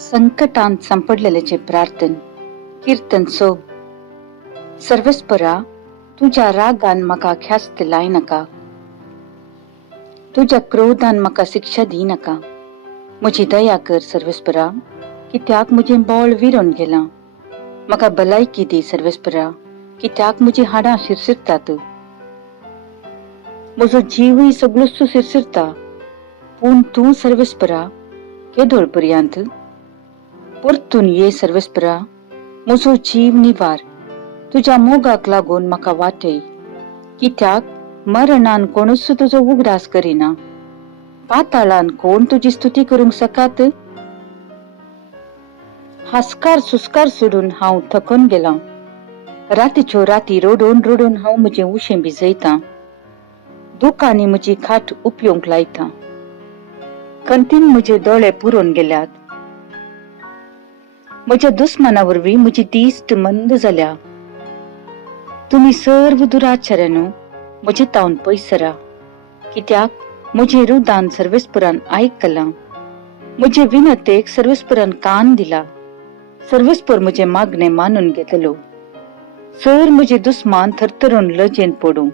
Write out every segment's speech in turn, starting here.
संकटांत संपडलेल्याचे प्रार्थन कीर्तन सोब. सर्वेस्परा, तुझ्या रागान म्हाका ख्यास्त लाय नका, तुझ्या क्रोधान म्हाका शिक्षा दी नका. म्हजी दया कर सर्वेस्परा, कित्याक म्हजें बोळ विरून गेलां. म्हाका भलायकी दी सर्वेस्परा, कित्याक म्हजी हाडां शिरशिरतात. म्हजो जीवय सगळोच शिरशिरता, पूण तूं सर्वेस्परा केदोळ पर्यंत. परतून ये सर्वेस्परा, म्हजो जीव निवार. तुझ्या मोगाक लागून म्हाका वाटय, कित्याक मरणान कोणूच तुजो उगडास करिना. पाताळान कोण तुजी स्तुती करूंक सकात. हास्कार सुस्कार सोडून हांव थकून गेलां. रातीच्यो राती रडून रडून हांव म्हजें उशें भिजयतां. दुखांनी म्हजी खाट उपयोंक लायतां. खंतीन म्हजे दोळे पुरोन गेल्यात. म्हज्या दुस्माना वरवीं म्हजी दिस्त मंद जाल्या. तुमी सर्व दुराचार्यानो म्हजे तावन पयस सरा, कित्याक म्हजें रुदान सर्वेस्परान आयकलां. म्हजे विनतेक सर्वेस्परान कान दिला. सर्वेस्पर म्हजें मागणें मानून घेतलो. सर म्हजे दुस्मान थरथरून लजेन पडूं.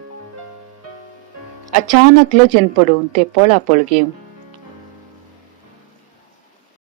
अचानक लजेन पडून ते पळापळ घेवं.